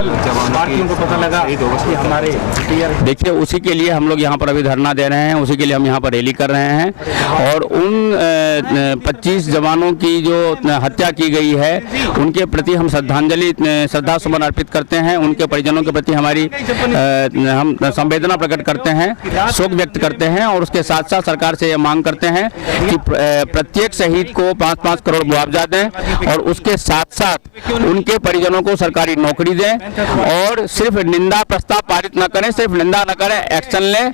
पार्टियों को पता लगा कि हमारे देखिए, उसी के लिए हम लोग यहाँ पर अभी धरना दे रहे हैं, उसी के लिए हम यहाँ पर रैली कर रहे हैं। और उन 25 जवानों की जो हत्या की गई है उनके प्रति हम श्रद्धा सुमन अर्पित करते हैं। उनके परिजनों के प्रति हम संवेदना प्रकट करते हैं, शोक व्यक्त करते हैं। और उसके साथ साथ सरकार से ये मांग करते हैं कि प्रत्येक शहीद को 5-5 करोड़ मुआवजा दें और उसके साथ साथ उनके परिजनों को सरकारी नौकरी दें। और सिर्फ निंदा प्रस्ताव पारित न करें, सिर्फ निंदा न करें, एक्शन लें।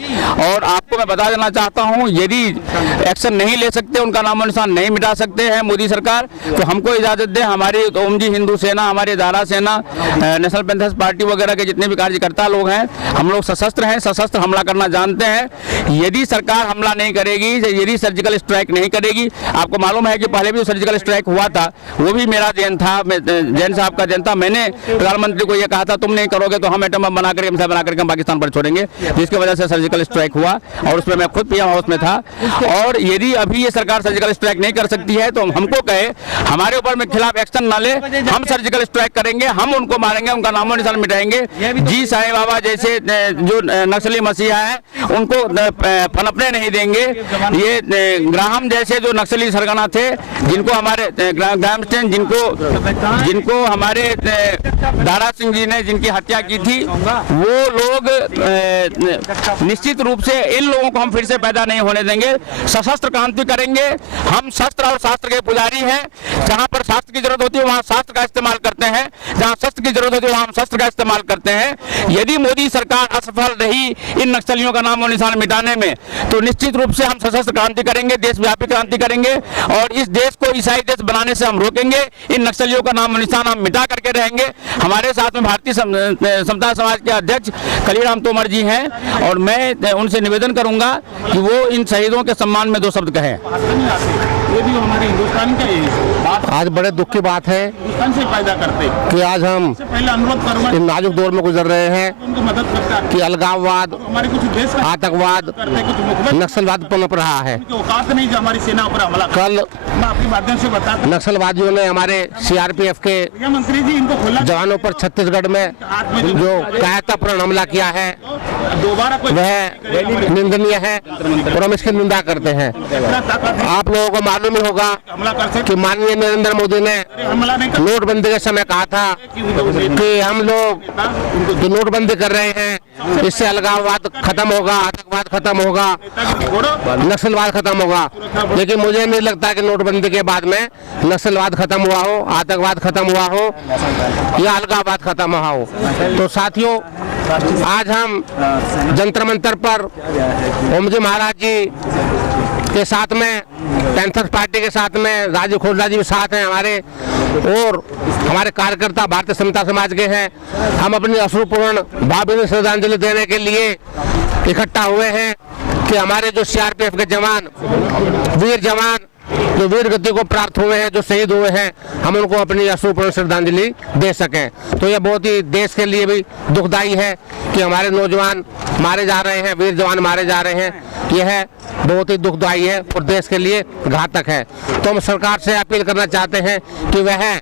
और आपको मैं बता देना चाहता हूं, यदि एक्शन नहीं ले सकते, उनका नामो निशान नहीं मिटा सकते हैं मोदी सरकार, तो हमको इजाजत दें। हमारी ओम जी हिंदू सेना, हमारी दारा सेना, नेशनल पैंथर्स पार्टी वगैरह के जितने भी कार्यकर्ता लोग हैं, हम लोग सशस्त्र हैं, सशस्त्र हमला करना जानते हैं। यदि सरकार हमला नहीं करेगी, यदि सर्जिकल स्ट्राइक नहीं करेगी, आपको मालूम है कि पहले भी सर्जिकल स्ट्राइक हुआ था, वो भी मेरा जैन था, जैन साहब का जैन था। मैंने प्रधानमंत्री को यह कहा था, तुम नहीं करोगे तो हम एटम बम बना करके हम पाकिस्तान पर छोड़ेंगे, जिसकी वजह से सर्जिकल स्ट्राइक हुआ। और उसमें मैं खुद पीएम हाउस में था। और यदि अभी ये सरकार सर्जिकल स्ट्राइक नहीं कर सकती है तो हमको कहे, हमारे ऊपर में खिलाफ एक्शन ना ले, हम सर्जिकल स्ट्राइक करेंगे, हम उनको मारेंगे, उनका नामो निशान मिटाएंगे। जी साईं बाबा जैसे जो नक्सली मसीहा है उनको पनपने नहीं देंगे। ये ग्राहम जैसे जो नक्सली सरगना थे, जिनको हमारे ग्रामस्टैंड जिनको हमारे दारा सिंह जी ने जिनकी हत्या की थी, वो लोग निश्चित रूप से इन लोगों को हम फिर से पैदा नहीं होने देंगे। सशस्त्र क्रांति करेंगे। हम शस्त्र और शास्त्र के पुजारी हैं। जहां पर शास्त्र की जरूरत होती है वहां शास्त्र का इस्तेमाल करते हैं, जहां शस्त्र की जरूरत होती है वहां हम शस्त्र का इस्तेमाल करते हैं। यदि मोदी सरकार असफल रही इन नक्सलियों का नामो निशान मिटाने में, तो निश्चित रूप से हम सशस्त्र क्रांति करेंगे, देशव्यापी क्रांति करेंगे। और इस देश को ईसाई देश बनाने से हम रोकेंगे। इन नक्सलियों का नामो निशान हम मिटा करके रहेंगे। हमारे साथ में भारतीय समता समाज के अध्यक्ष कलीराम तोमर जी हैं, और मैं उनसे निवेदन करूंगा कि वो इन शहीदों के सम्मान में 2 शब्द कहें। ये भी हमारे हिंदुस्तान का बात आज बड़े दुख की बात है हिंदुस्तान से फायदा करते कि आज हम पहले अनुरोध करूंगा इन नाजुक दौर में गुजर रहे हैं उनको मदद करता है कि अलगाववाद, हमारे कुछ देश आतंकवाद, नक्सलवाद पनप रहा है। औकात नहीं जो हमारी सेना पर हमला कल मैं आपके माध्यम से बता दूं, नक्सलवादियों ने हमारे सीआरपीएफ के मंत्री जी इनको खोला जवानों पर छत्तीसगढ़ में जो कायरतापूर्ण हमला किया है दोबारा कोई वह निंदनीय है और हम इसकी निंदा करते हैं। आप लोगों को मालूम ही होगा हमला कर सकते कि माननीय नरेंद्र मोदी ने हमला नहीं कर नोटबंदी के समय कहा था कि हम लोग जो नोटबंदी कर रहे हैं इससे अलगाववाद खत्म होगा, आतंकवाद खत्म होगा, नक्सलवाद खत्म होगा। लेकिन मुझे नहीं लगता कि नोटबंदी के बाद में नक्सलवाद खत्म हुआ हो, आतंकवाद खत्म हुआ हो या अलगाववाद खत्म हुआ हो। तो साथियों, आज हम जंतर मंतर पर ओम जी महाराज जी के साथ में, पैंथर्स पार्टी के साथ में, राजीव खोसला जी भी साथ हैं हमारे, और हमारे कार्यकर्ता भारतीय समता समाज के हैं। हम अपनी अश्रुपूर्ण भावभीनी श्रद्धांजलि देने के लिए इकट्ठा हुए हैं कि हमारे जो सीआरपीएफ के जवान, वीर जवान जो वीर गति को प्राप्त हुए हैं, जो शहीद हुए हैं, हम उनको अपनी अश्रुपूर्ण श्रद्धांजलि दे सकें। तो यह बहुत ही देश के लिए भी दुखदायी है कि हमारे नौजवान मारे जा रहे हैं, वीर जवान मारे जा रहे हैं। यह बहुत ही दुखदायी है और देश के लिए घातक है। तो हम सरकार से अपील करना चाहते हैं कि वह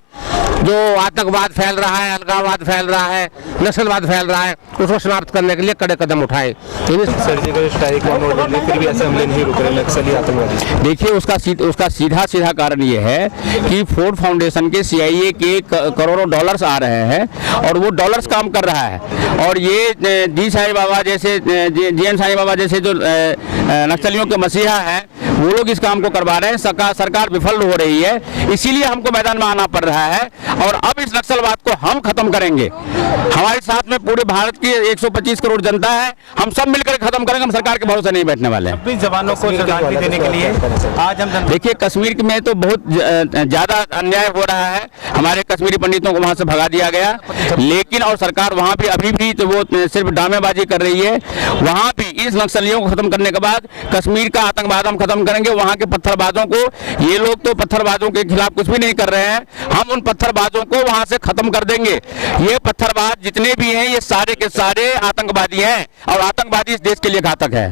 जो आतंकवाद फैल रहा है, अलगाववाद फैल रहा है, नस्लवाद फैल रहा है, उसको समाप्त करने के लिए कड़े कदम उठाए। सर्जिकल स्ट्राइक फिर भी ऐसे हमले नहीं रुक रहे नक्सली आतंकवादी। देखिए, उसका सीधा कारण ये है कि फोर्ड फाउंडेशन के CIA के करोड़ों डॉलर्स आ रहे हैं और वो डॉलर्स काम कर रहा है। और ये जी साईं बाबा जैसे, JN साईं बाबा जैसे जो नक्सलियों के मसीहा हैं, वो लोग इस काम को करवा रहे हैं। सरकार विफल हो रही है, इसीलिए हमको मैदान में आना पड़ रहा है। और अब इस नक्सलवाद को हम खत्म करेंगे। हमारे साथ में पूरे भारत की 125 करोड़ जनता है, हम सब मिलकर खत्म करेंगे। हम सरकार के भरोसे नहीं बैठने वाले हैं। जवानों को श्रद्धांजलि देने के लिए आज हम देखिए, कश्मीर में तो बहुत ज्यादा अन्याय हो रहा है। हमारे कश्मीरी पंडितों को वहां से भगा दिया गया, लेकिन और सरकार वहां भी अभी भी तो वो सिर्फ ड्रामेबाजी कर रही है। वहां भी इस नक्सलियों को खत्म करने के बाद कश्मीर का आतंकवाद हम खत्म करेंगे वहाँ के पत्थरबाजों को। ये लोग तो पत्थरबाजों के खिलाफ कुछ भी नहीं कर रहे हैं, हम उन पत्थरबाजों को वहाँ से खत्म कर देंगे। ये पत्थरबाज जितने भी हैं ये सारे के सारे आतंकवादी हैं और आतंकवादी इस देश के लिए घातक है।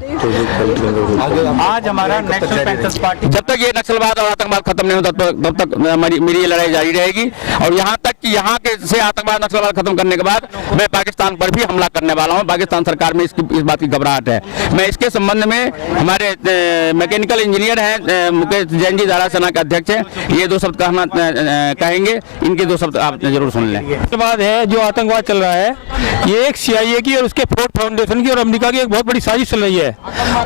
आज हमारा नेशनल पैंथर्स पार्टी, जब तक ये नक्सलवाद और आतंकवाद खत्म नहीं होता तब तक मेरी ये लड़ाई जारी रहेगी। और यहाँ तक कि यहाँ के से आतंकवाद नक्सलवाद खत्म करने के बाद मैं पाकिस्तान पर भी हमला करने वाला हूँ। पाकिस्तान सरकार में इस बात की घबराहट है। मैं इसके संबंध में हमारे मैकेनिकल इंजीनियर हैं मुकेश जैन जी, दारा सेना के अध्यक्ष हैं, ये 2 शब्द कहना कहेंगे, इनके 2 शब्द आप जरूर सुन लें। बाद है जो आतंकवाद चल रहा है, ये एक CIA की और उसके फोर्ड फाउंडेशन की और अमेरिका की एक बहुत बड़ी साजिश चल रही है।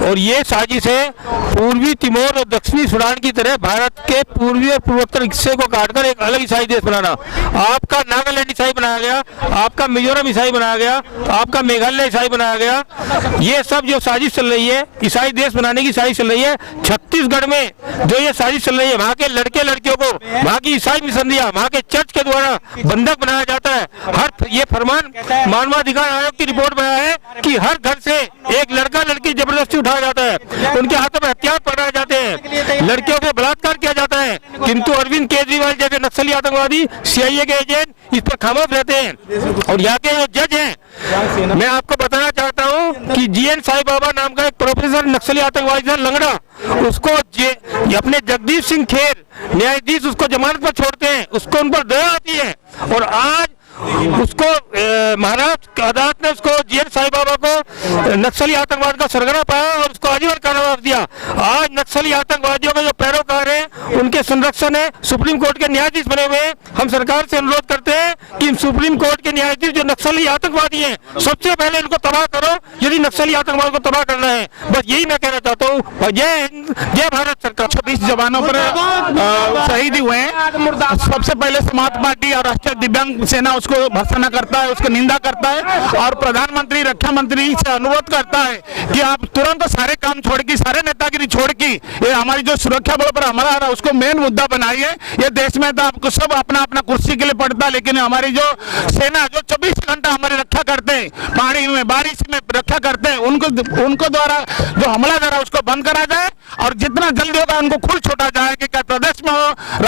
और ये साजिश है पूर्वी तिमोर और दक्षिणी सूडान की तरह भारत के पूर्वी और पूर्वोत्तर हिस्से को काटकर एक अलग ईसाई देश बनाना। आपका नागालैंड ईसाई बनाया गया, आपका मिजोरम ईसाई बनाया गया, आपका मेघालय ईसाई बनाया गया। ये सब जो साजिश चल रही है, ईसाई देश बनाने की साजिश चल रही है। छत्तीसगढ़ में जो ये साजिश चल रही है, वहाँ के लड़के लड़कियों को वहाँ की ईसाई मिशनरियाँ, वहाँ के चर्च के द्वारा बंधक बनाया जाता है। ये फरमान मानवाधिकार आयोग की रिपोर्ट में आया है कि हर घर से एक लड़का लड़की जबरदस्ती उठाया जाता है, उनके हाथों में हथियार पकड़ाए जाते हैं, लड़कियों पे बलात्कार किया जाता है। किंतु अरविंद केजरीवाल जैसे नक्सली आतंकवादी, CIA के एजेंट इस पर खामोश रहते हैं। और यहाँ के जो जज हैं, मैं आपको बताना चाहता हूँ कि GN साई बाबा नाम का एक प्रोफेसर नक्सली आतंकवादी था लंगड़ा, उसको अपने जगदीश सिंह खेर न्यायाधीश उसको जमानत पर छोड़ते हैं, उसको उन पर दया आती है। और आज उसको महाराष्ट्र अदालत ने उसको GN साई बाबा को नक्सली आतंकवाद का सरगना पाया और उसको आजीवन कारावास दिया। आज नक्सली आतंकवादियों के जो पैरोकार हैं उनके संरक्षण है, सुप्रीम कोर्ट के न्यायाधीश बने हुए हैं। हम सरकार से अनुरोध करते हैं कि सुप्रीम कोर्ट के न्यायाधीश जो नक्सली आतंकवादी हैं, सबसे पहले इनको तबाह करो यदि नक्सली आतंकवाद को तबाह करना है। बस यही मैं कहना चाहता हूँ। जय हिंद, जय भारत सरकार। 26 जवानों पर शहीद हुए हैं। सबसे पहले समाज पार्टी और राष्ट्रीय दिव्यांग सेना उसको भर्त्सना करता है, उसकी निंदा करता है और प्रधानमंत्री रक्षा मंत्री से अनुरोध करता है कि आप तुरंत सारे काम छोड़ के, सारे नेतागिरी छोड़ के ये हमारी जो सुरक्षा बल पर हमला आ रहा है उसको मेन मुद्दा बनाइए। ये देश में तो आपको सब अपना अपना कुर्सी के लिए पड़ता है, लेकिन हमारी जो सेना जो 24 घंटा हमारी रक्षा करते हैं, पानी में बारिश में रक्षा करते हैं, उनको द्वारा जो हमला कर रहा है उसको बंद करा जाए और जितना जल्दी होगा उनको खुल छोड़ा जाए कि क्या प्रदेश में हो